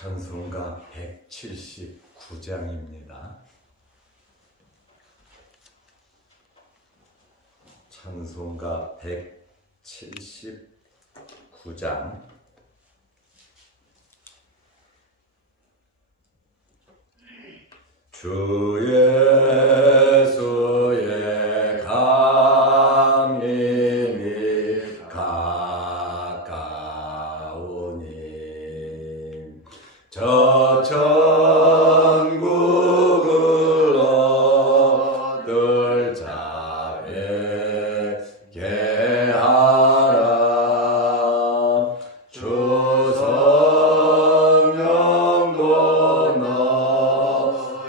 찬송가 179장입니다. 찬송가 179장. 주 예수의 강림이 가까우니 저 천국을 얻을 자에게 하라. 주 성령도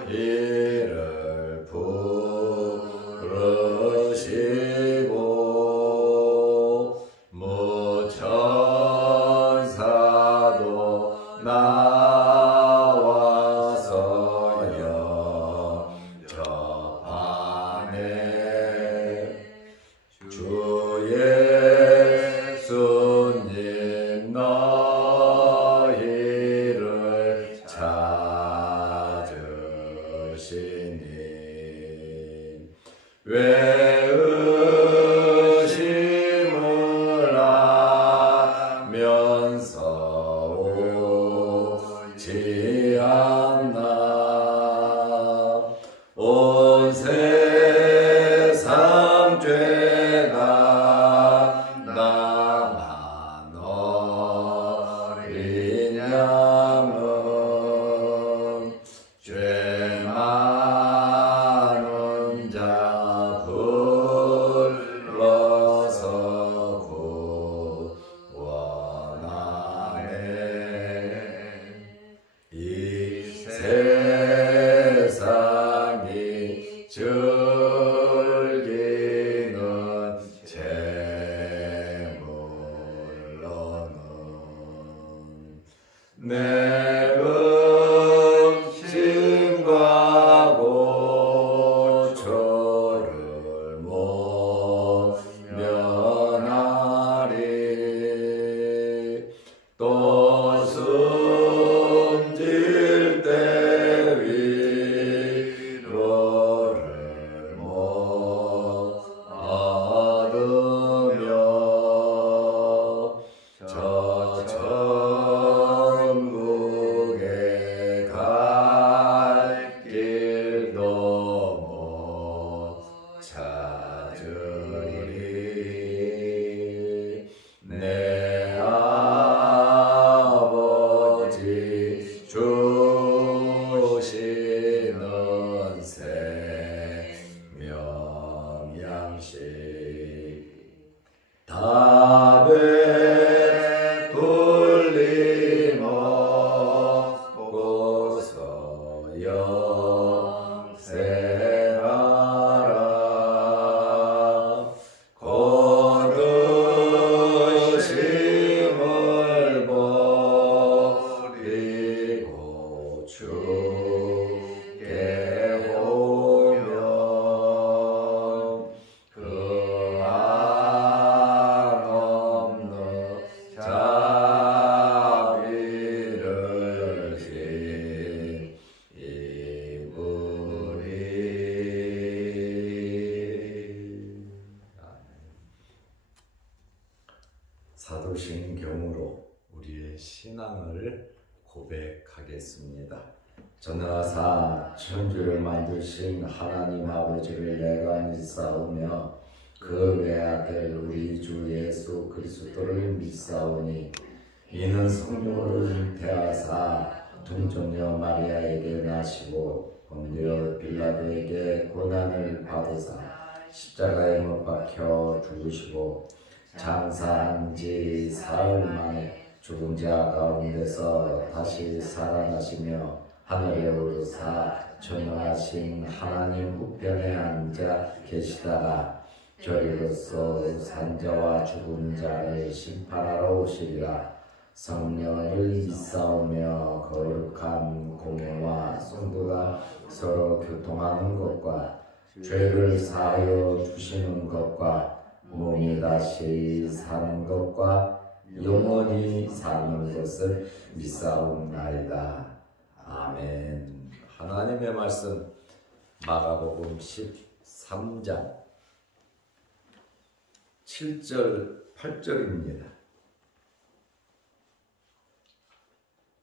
너희를 부르시고 무천사도 나와서 영접하네. 주 예수님 너희를 찾으시니 왜 의심을 하면서 오지 않나. 온 세상 죄가 당한 어린 양은 죄 많은 자 불러서 구원하네. 이 세상이 즐기는 재물로는 내 음식과 고초를 못 면하리. 또 숨질 때 위로를 못 얻으며 저 천국에 갈 길도 못 찾으리. 내 아버지 주시는 생명 양식 답에 돌림없고서 영생하라. 거두심을 버리고 주께 오면 그 한없는 자비를 힘입으리. 사도신경으로 우리의 신앙을 고백하겠습니다. 전능하사 천주를 만드신 하나님 아버지를 내가 믿사오며 그 외아들 우리 주 예수 그리스도를 믿사오니 이는 성령으로 잉태하사 동정녀 마리아에게 나시고 본디오 빌라도에게 고난을 받으사 십자가에 못 박혀 죽으시고 장사한 지 사흘 만에 죽은 자 가운데서 다시 살아나시며 하늘에 오르사 전능하신 하나님 우편에 앉아 계시다가 저리로서 산자와 죽은 자를 심판하러 오시리라. 성령을 믿사오며 거룩한 공예와 성도가 서로 교통하는 것과 죄를 사하여 주시는 것과 몸이 다시 사는 것과 영원히 사는 것을 믿사옵나이다. 아멘. 하나님의 말씀 마가복음 13장 7절 8절입니다.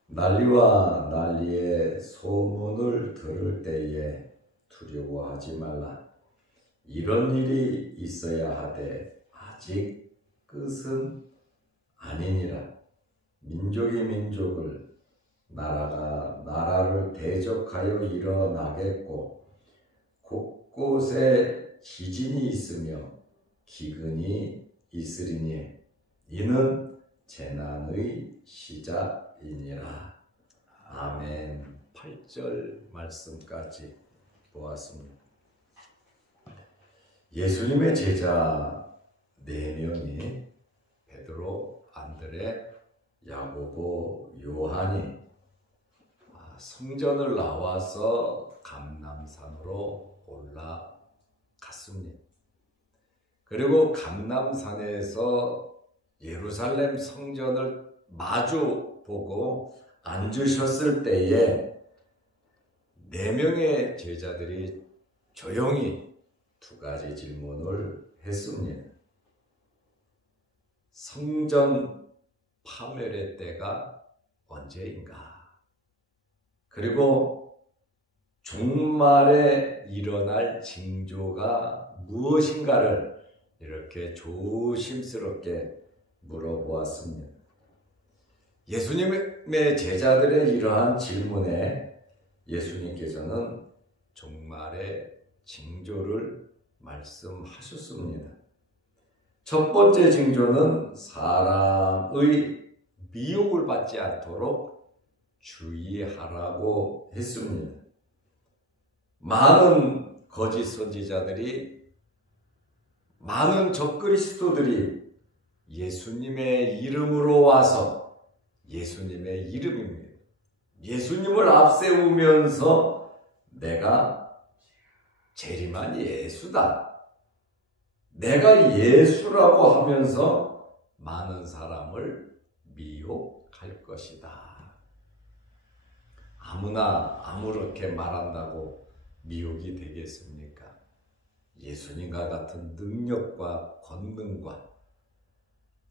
난리와 난리의 소문을 들을 때에 두려워하지 말라. 이런 일이 있어야 하되 아직 끝은 아니니라. 민족이 민족을, 나라가 나라를 대적하여 일어나겠고 곳곳에 지진이 있으며 기근이 있으리니 이는 재난의 시작이니라. 아멘. 8절 말씀까지 보았습니다. 예수님의 제자 4명이 베드로, 안드레, 야고보, 요한이 성전을 나와서 감람산으로 올라갔습니다. 그리고 감람산에서 예루살렘 성전을 마주 보고 앉으셨을 때에 4명의 제자들이 조용히 2가지 질문을 했습니다. 성전 파멸의 때가 언제인가? 그리고 종말에 일어날 징조가 무엇인가를 이렇게 조심스럽게 물어보았습니다. 예수님의 제자들의 이러한 질문에 예수님께서는 종말의 징조를 말씀하셨습니다. 첫 번째 징조는 사람의 미혹을 받지 않도록 주의하라고 했습니다. 많은 거짓 선지자들이, 많은 적그리스도들이 예수님의 이름으로 와서, 예수님의 이름입니다. 예수님을 앞세우면서 내가 재림한 예수다, 내가 예수라고 하면서 많은 사람을 미혹할 것이다. 아무나 아무렇게 말한다고 미혹이 되겠습니까? 예수님과 같은 능력과 권능과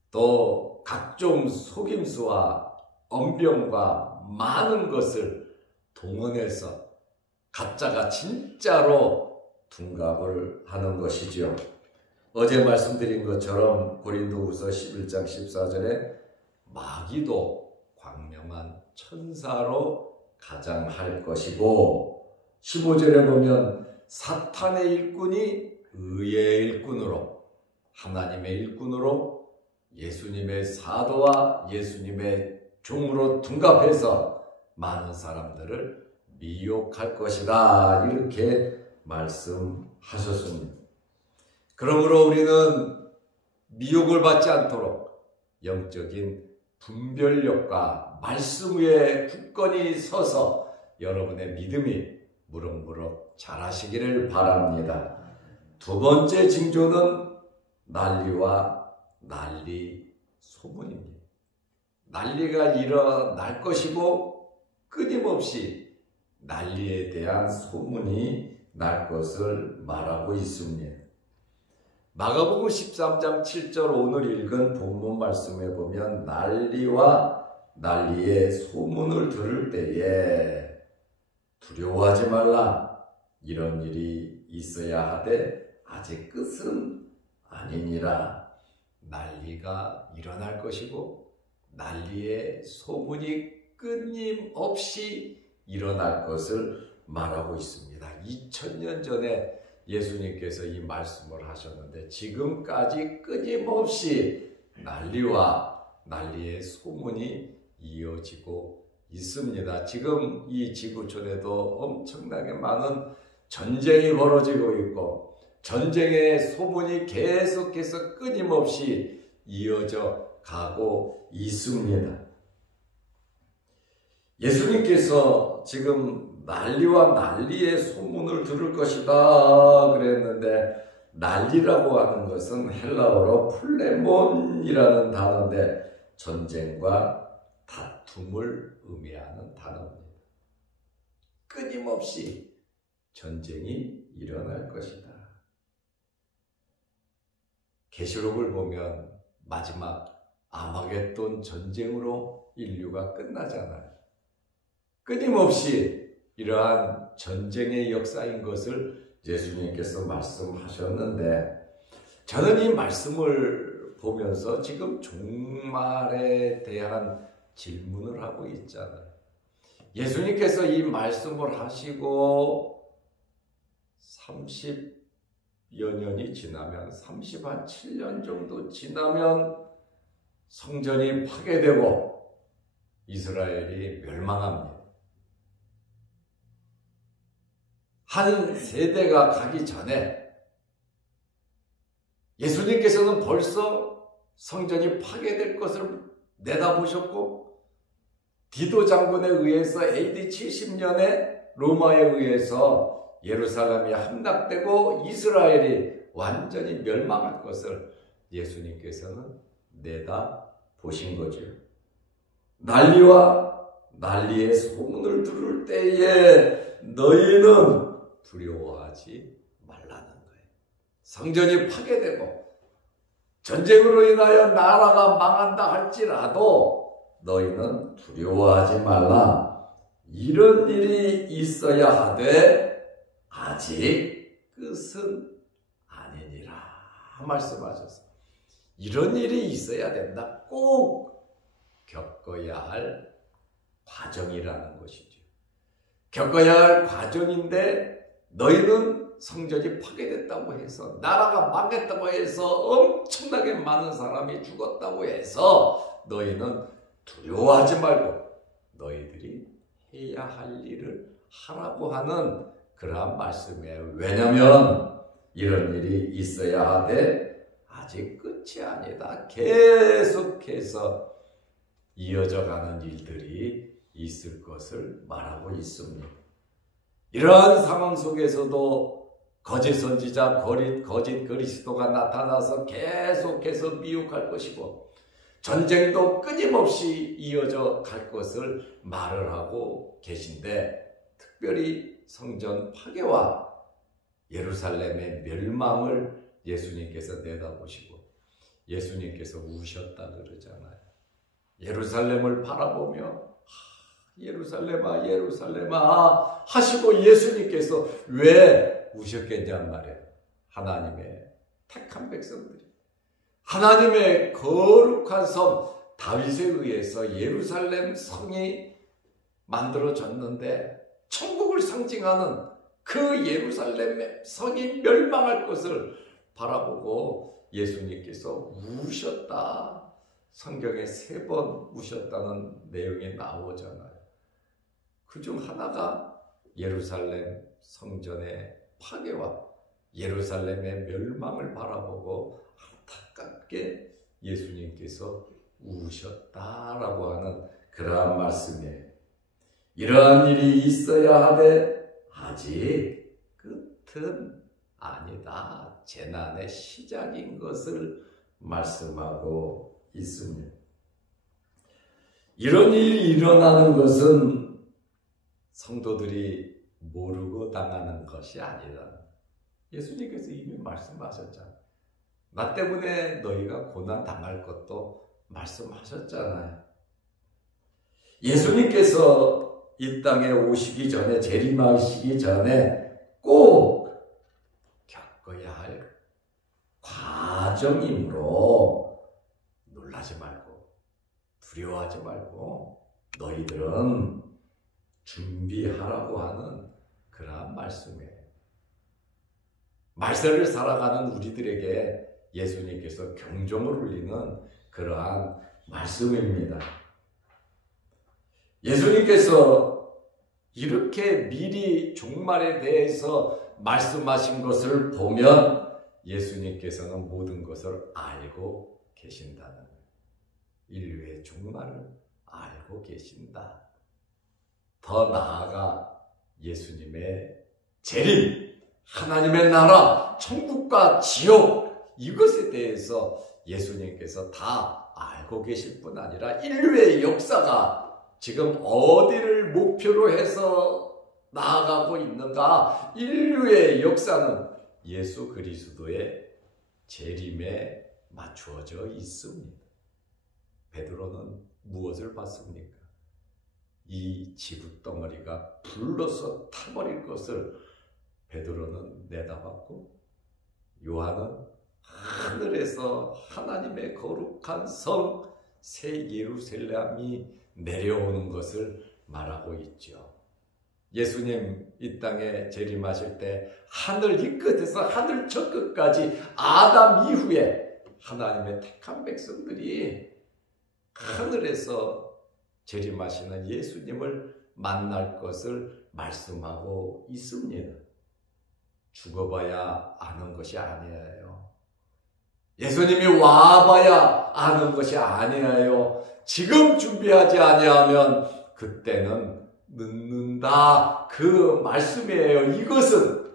또 각종 속임수와 언변과 많은 것을 동원해서 가짜가 진짜로 둔갑을 하는 것이지요. 어제 말씀드린 것처럼 고린도후서 11장 14절에 마귀도 광명한 천사로 가장할 것이고, 15절에 보면 사탄의 일꾼이 의의 일꾼으로, 하나님의 일꾼으로 예수님의 사도와 예수님의 종으로 둔갑해서 많은 사람들을 미혹할 것이다, 이렇게 말씀하셨습니다. 그러므로 우리는 미혹을 받지 않도록 영적인 분별력과 말씀 위에 굳건히 서서 여러분의 믿음이 무럭무럭 자라시기를 바랍니다. 2번째 징조는 난리와 난리 소문입니다. 난리가 일어날 것이고 끊임없이 난리에 대한 소문이 날 것을 말하고 있습니다. 마가복음 13장 7절 오늘 읽은 본문 말씀에 보면 난리와 난리의 소문을 들을 때에 두려워하지 말라. 이런 일이 있어야 하되 아직 끝은 아니니라. 난리가 일어날 것이고 난리의 소문이 끊임없이 일어날 것을 말하고 있습니다. 2000년 전에 예수님께서 이 말씀을 하셨는데 지금까지 끊임없이 난리와 난리의 소문이 이어지고 있습니다. 지금 이 지구촌에도 엄청나게 많은 전쟁이 벌어지고 있고 전쟁의 소문이 계속해서 끊임없이 이어져 가고 있습니다. 예수님께서 지금 난리와 난리의 소문을 들을 것이다 그랬는데, 난리라고 하는 것은 헬라어로 플레몬이라는 단어인데 전쟁과 다툼을 의미하는 단어입니다. 끊임없이 전쟁이 일어날 것이다. 계시록을 보면 마지막 아마겟돈 전쟁으로 인류가 끝나잖아요. 끊임없이 이러한 전쟁의 역사인 것을 예수님께서 말씀하셨는데, 저는 이 말씀을 보면서 지금 종말에 대한 질문을 하고 있잖아요. 예수님께서 이 말씀을 하시고 30여 년이 지나면, 37년 정도 지나면 성전이 파괴되고 이스라엘이 멸망합니다. 한 세대가 가기 전에 예수님께서는 벌써 성전이 파괴될 것을 내다보셨고, 디도 장군에 의해서 AD 70년에 로마에 의해서 예루살렘이 함락되고 이스라엘이 완전히 멸망할 것을 예수님께서는 내다보신 거죠. 난리와 난리의 소문을 들을 때에 너희는 두려워하지 말라는 거예요. 성전이 파괴되고 전쟁으로 인하여 나라가 망한다 할지라도 너희는 두려워하지 말라. 이런 일이 있어야 하되 아직 끝은 아니니라 말씀하셨어요. 이런 일이 있어야 된다. 꼭 겪어야 할 과정이라는 것이죠. 겪어야 할 과정인데, 너희는 성전이 파괴됐다고 해서, 나라가 망했다고 해서, 엄청나게 많은 사람이 죽었다고 해서 너희는 두려워하지 말고 너희들이 해야 할 일을 하라고 하는 그러한 말씀이에요. 왜냐하면 이런 일이 있어야 하되 아직 끝이 아니다. 계속해서 이어져가는 일들이 있을 것을 말하고 있습니다. 이러한 상황 속에서도 거짓 선지자, 거짓 그리스도가 나타나서 계속해서 미혹할 것이고, 전쟁도 끊임없이 이어져 갈 것을 말을 하고 계신데, 특별히 성전 파괴와 예루살렘의 멸망을 예수님께서 내다보시고 예수님께서 우셨다 그러잖아요. 예루살렘을 바라보며 예루살렘아 예루살렘아 하시고 예수님께서 왜 우셨겠냔 말이에요. 하나님의 택한 백성들이, 하나님의 거룩한 성 다윗에 의해서 예루살렘 성이 만들어졌는데, 천국을 상징하는 그 예루살렘 성이 멸망할 것을 바라보고 예수님께서 우셨다. 성경에 3번 우셨다는 내용이 나오잖아요. 그중 하나가 예루살렘 성전의 파괴와 예루살렘의 멸망을 바라보고 안타깝게 예수님께서 우셨다라고 하는 그러한 말씀이에요. 이러한 일이 있어야 하되 아직 끝은 아니다. 재난의 시작인 것을 말씀하고 있습니다. 이런 일이 일어나는 것은 성도들이 모르고 당하는 것이 아니라 예수님께서 이미 말씀하셨잖아요. 나 때문에 너희가 고난 당할 것도 말씀하셨잖아요. 예수님께서 이 땅에 오시기 전에, 재림하시기 전에 꼭 겪어야 할 과정이므로 놀라지 말고 두려워하지 말고 너희들은 준비하라고 하는 그러한 말씀이에요. 말세를 살아가는 우리들에게 예수님께서 경종을 울리는 그러한 말씀입니다. 예수님께서 이렇게 미리 종말에 대해서 말씀하신 것을 보면 예수님께서는 모든 것을 알고 계신다는 거예요. 인류의 종말을 알고 계신다. 더 나아가 예수님의 재림, 하나님의 나라, 천국과 지옥, 이것에 대해서 예수님께서 다 알고 계실 뿐 아니라 인류의 역사가 지금 어디를 목표로 해서 나아가고 있는가? 인류의 역사는 예수 그리스도의 재림에 맞추어져 있습니다. 베드로는 무엇을 봤습니까? 이 지구덩어리가 불러서 타버릴 것을 베드로는 내다봤고, 요한은 하늘에서 하나님의 거룩한 성 새 예루살렘이 내려오는 것을 말하고 있죠. 예수님 이 땅에 재림하실 때 하늘 이 끝에서 하늘 저 끝까지 아담 이후에 하나님의 택한 백성들이 하늘에서 재림하시는 예수님을 만날 것을 말씀하고 있습니다. 죽어봐야 아는 것이 아니에요. 예수님이 와봐야 아는 것이 아니에요. 지금 준비하지 아니하면 그때는 늦는다, 그 말씀이에요. 이것은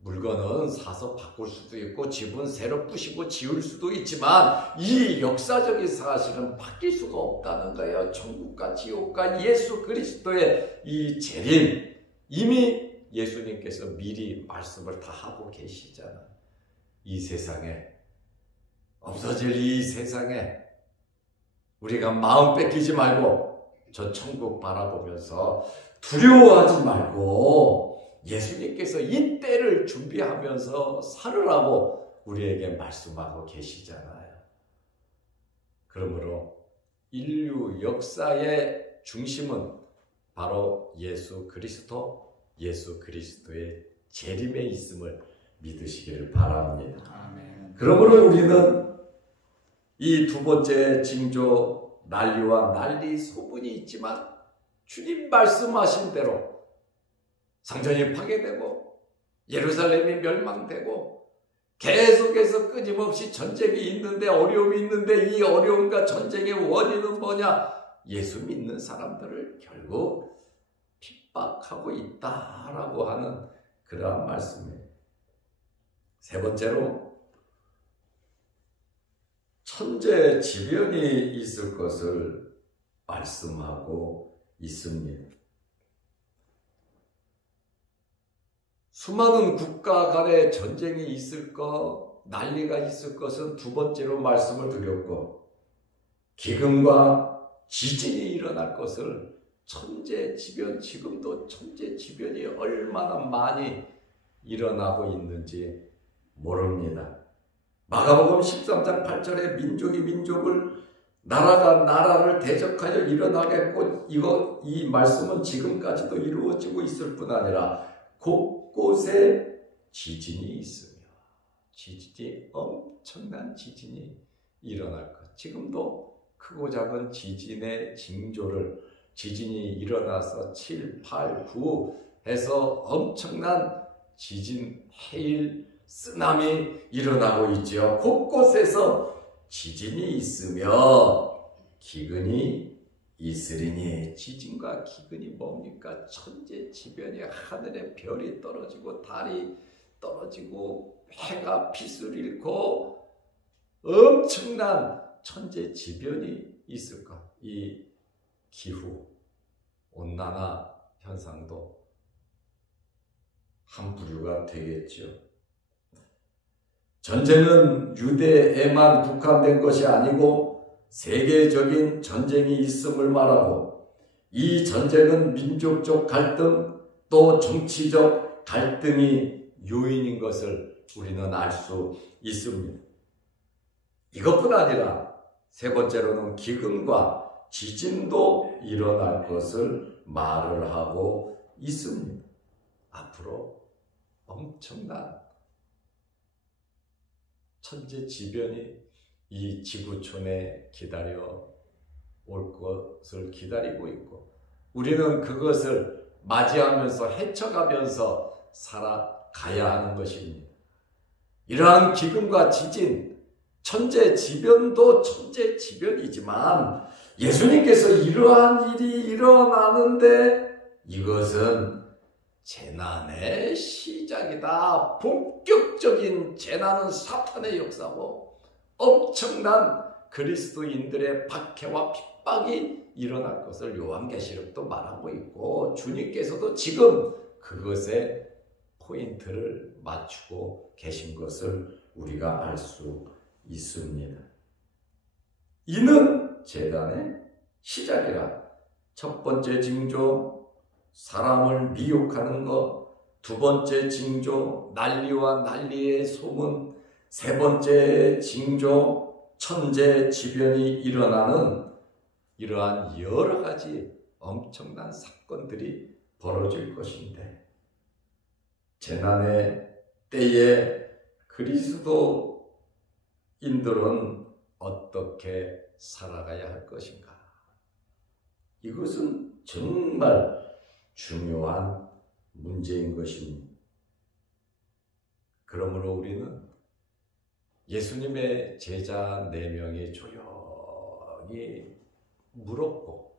물건은 사서 바꿀 수도 있고 집은 새로 부시고 지을 수도 있지만 이 역사적인 사실은 바뀔 수가 없다는 거예요. 천국과 지옥과 예수 그리스도의 이 재림, 이미 예수님께서 미리 말씀을 다 하고 계시잖아요. 이 세상에, 없어질 이 세상에 우리가 마음 뺏기지 말고 저 천국 바라보면서 두려워하지 말고 예수님께서 이 때를 준비하면서 살으라고 우리에게 말씀하고 계시잖아요. 그러므로 인류 역사의 중심은 바로 예수 그리스도, 예수 그리스도의 재림에 있음을 믿으시기를 바랍니다. 아멘. 그러므로 우리는 이 두 번째 징조, 난리와 난리 소문이 있지만 주님 말씀하신 대로 성전이 파괴되고 예루살렘이 멸망되고 계속해서 끊임없이 전쟁이 있는데, 어려움이 있는데, 이 어려움과 전쟁의 원인은 뭐냐? 예수 믿는 사람들을 결국 핍박하고 있다라고 하는 그러한 말씀이에요. 세 번째로 천재지변이 있을 것을 말씀하고 있습니다. 수많은 국가 간의 전쟁이 있을 것, 난리가 있을 것은 두 번째로 말씀을 드렸고, 기근과 지진이 일어날 것을 천재지변, 지금도 천재지변이 얼마나 많이 일어나고 있는지 모릅니다. 마가복음 13장 8절에 민족이 민족을, 나라가 나라를 대적하여 일어나겠고, 이 말씀은 지금까지도 이루어지고 있을 뿐 아니라 곳곳에 지진이 있으며, 지진이, 엄청난 지진이 일어날 것. 지금도 크고 작은 지진의 징조를, 지진이 일어나서 7, 8, 9 해서 엄청난 지진, 해일, 쓰나미 일어나고 있죠. 곳곳에서 지진이 있으며 기근이 있으리니. 지진과 기근이 뭡니까? 천재지변이, 하늘에 별이 떨어지고 달이 떨어지고 해가 빛을 잃고 엄청난 천재지변이 있을까? 이 기후, 온난화 현상도 한 부류가 되겠죠. 전쟁은 유대에만 국한된 것이 아니고 세계적인 전쟁이 있음을 말하고, 이 전쟁은 민족적 갈등 또 정치적 갈등이 요인인 것을 우리는 알 수 있습니다. 이것뿐 아니라 세 번째로는 기근과 지진도 일어날 것을 말을 하고 있습니다. 앞으로 엄청난 천재지변이 이 지구촌에 기다려 올 것을 기다리고 있고, 우리는 그것을 맞이하면서 헤쳐가면서 살아가야 하는 것입니다. 이러한 기근과 지진, 천재지변도 천재지변이지만 예수님께서 이러한 일이 일어나는데 이것은 재난의 시작이다. 본격적인 재난은 사탄의 역사고 엄청난 그리스도인들의 박해와 핍박이 일어날 것을 요한계시록도 말하고 있고 주님께서도 지금 그것에 포인트를 맞추고 계신 것을 우리가 알 수 있습니다. 이는 재단의 시작이라. 첫 번째 징조, 사람을 미혹하는 것. 두 번째 징조, 난리와 난리의 소문. 세 번째 징조, 천재지변이 일어나는 이러한 여러 가지 엄청난 사건들이 벌어질 것인데, 재난의 때에 그리스도인들은 어떻게 살아가야 할 것인가? 이것은 정말 중요한 문제인 것입니다. 그러므로 우리는 예수님의 제자 4명이 조용히 물었고,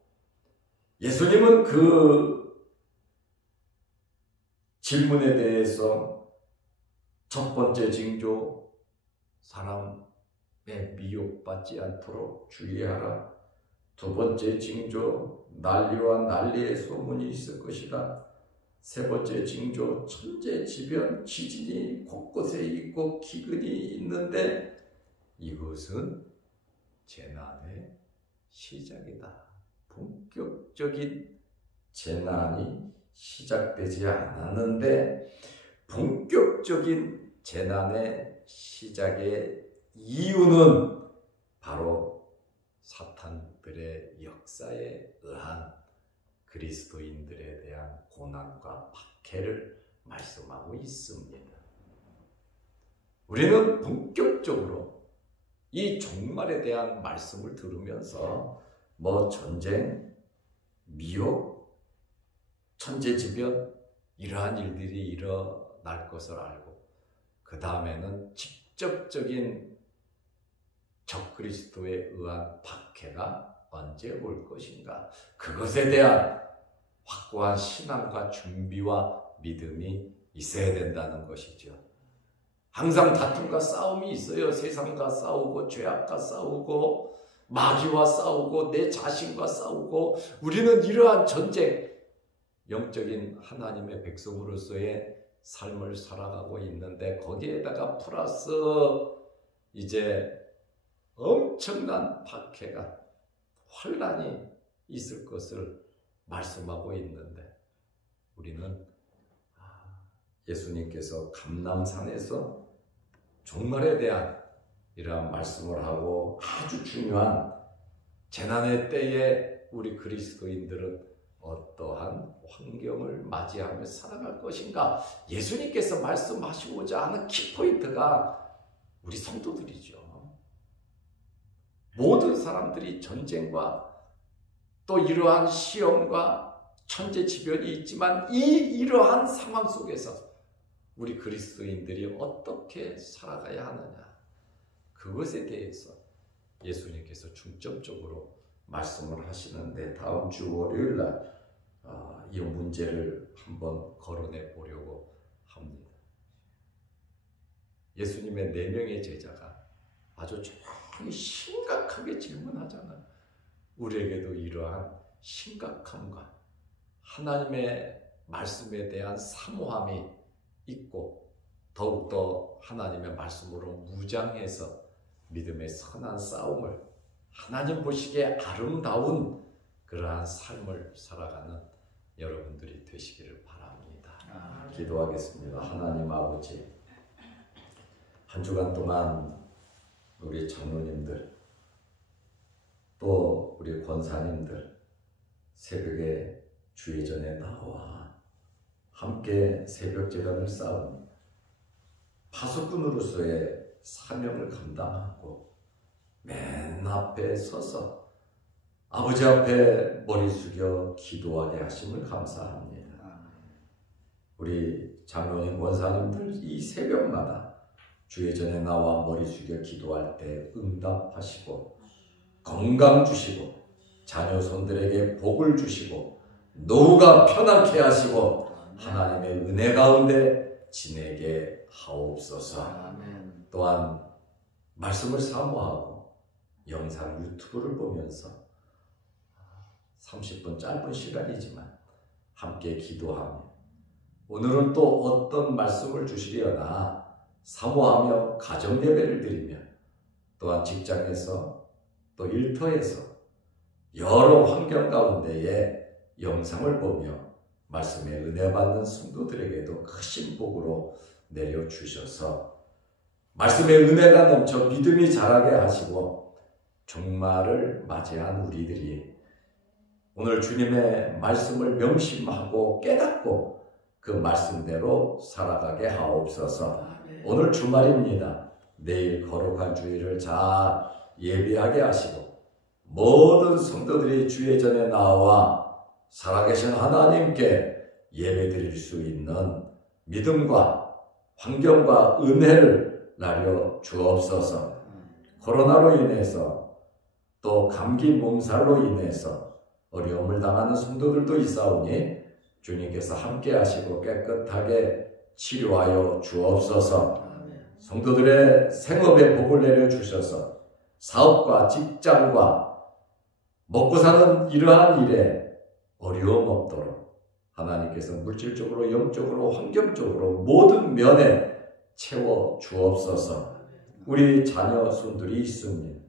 예수님은 그 질문에 대해서 첫 번째 징조, 사람의 미혹받지 않도록 주의하라. 두 번째 징조, 난리와 난리의 소문이 있을 것이다. 세 번째 징조, 천재지변, 지진이 곳곳에 있고 기근이 있는데 이것은 재난의 시작이다. 본격적인 재난이 시작되지 않았는데 본격적인 재난의 시작의 이유는 바로 사탄들의 역사에 의한 그리스도인들에 대한 고난과 박해를 말씀하고 있습니다. 우리는 본격적으로 이 종말에 대한 말씀을 들으면서 전쟁, 미혹, 천재지변 이러한 일들이 일어날 것을 알고 그 다음에는 직접적인 적그리스도에 의한 박해가 언제 올 것인가, 그것에 대한 확고한 신앙과 준비와 믿음이 있어야 된다는 것이죠. 항상 다툼과 싸움이 있어요. 세상과 싸우고 죄악과 싸우고 마귀와 싸우고 내 자신과 싸우고, 우리는 이러한 전쟁, 영적인 하나님의 백성으로서의 삶을 살아가고 있는데 거기에다가 플러스 이제 엄청난 박해가, 환난이 있을 것을 말씀하고 있는데, 우리는 예수님께서 감람산에서 종말에 대한 이러한 말씀을 하고 아주 중요한 재난의 때에 우리 그리스도인들은 어떠한 환경을 맞이하며 살아갈 것인가, 예수님께서 말씀하시고자 하는 키포인트가 우리 성도들이죠. 모든 사람들이 전쟁과 또 이러한 시험과 천재지변이 있지만 이러한 상황 속에서 우리 그리스도인들이 어떻게 살아가야 하느냐, 그것에 대해서 예수님께서 중점적으로 말씀을 하시는데, 다음 주 월요일날 이 문제를 한번 거론해 보려고 합니다. 예수님의 4명의 제자가 아주 조용히 심각하게 질문하잖아요. 우리에게도 이러한 심각함과 하나님의 말씀에 대한 사모함이 있고 더욱더 하나님의 말씀으로 무장해서 믿음의 선한 싸움을, 하나님 보시기에 아름다운 그러한 삶을 살아가는 여러분들이 되시기를 바랍니다. 기도하겠습니다. 하나님 아버지, 한 주간 동안 우리 장로님들 또 우리 권사님들 새벽에 주의전에 나와 함께 새벽 제단을 쌓은 파수꾼으로서의 사명을 감당하고 맨 앞에 서서 아버지 앞에 머리 숙여 기도하게 하심을 감사합니다. 우리 장로님 권사님들 이 새벽마다 주의 전에 나와 머리 숙여 기도할 때 응답하시고 건강 주시고 자녀손들에게 복을 주시고 노후가 편안케 하시고 하나님의 은혜 가운데 지내게 하옵소서. 또한 말씀을 사모하고 영상 유튜브를 보면서 30분 짧은 시간이지만 함께 기도하며 오늘은 또 어떤 말씀을 주시려나 사모하며 가정예배를 드리며 또한 직장에서 또 일터에서 여러 환경 가운데에 영상을 보며 말씀에 은혜 받는 성도들에게도 크신 복으로 내려주셔서 말씀의 은혜가 넘쳐 믿음이 자라게 하시고 종말을 맞이한 우리들이 오늘 주님의 말씀을 명심하고 깨닫고 그 말씀대로 살아가게 하옵소서. 오늘 주말입니다. 내일 거룩한 주일을 잘 예비하게 하시고 모든 성도들이 주의 전에 나와 살아계신 하나님께 예배드릴 수 있는 믿음과 환경과 은혜를 나려 주옵소서. 코로나로 인해서 또 감기 몸살로 인해서 어려움을 당하는 성도들도 있사오니 주님께서 함께 하시고 깨끗하게 치료하여 주옵소서. 성도들의 생업에 복을 내려주셔서 사업과 직장과 먹고 사는 이러한 일에 어려움 없도록 하나님께서 물질적으로 영적으로 환경적으로 모든 면에 채워 주옵소서. 우리 자녀 손들이 있습니다.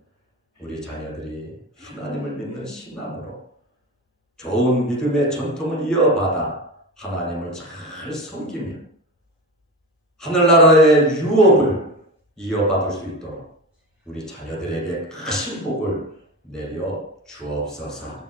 우리 자녀들이 하나님을 믿는 신앙으로 좋은 믿음의 전통을 이어받아 하나님을 잘 섬기며 하늘나라의 유업을 이어받을 수 있도록 우리 자녀들에게 크신 복을 내려 주옵소서.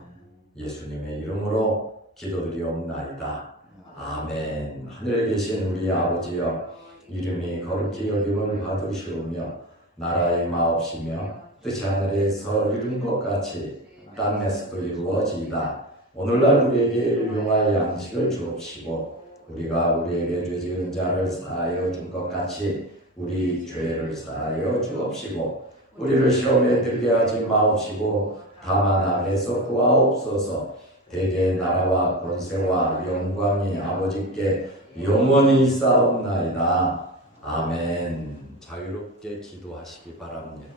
예수님의 이름으로 기도드리옵나이다. 아멘. 하늘에 계신 우리 아버지여, 이름이 거룩히 여김을 받으시오며 나라의 마옵시며 뜻이 하늘에서 이룬 것 같이 땅에서도 이루어지이다. 오늘날 우리에게 일용할 양식을 주옵시고 우리가 우리에게 죄 지은 자를 사하여 준 것 같이 우리 죄를 사하여 주옵시고 우리를 시험에 들게 하지 마옵시고 다만 악에서 구하옵소서. 대개 나라와 권세와 영광이 아버지께 영원히 있사옵나이다. 아멘. 자유롭게 기도하시기 바랍니다.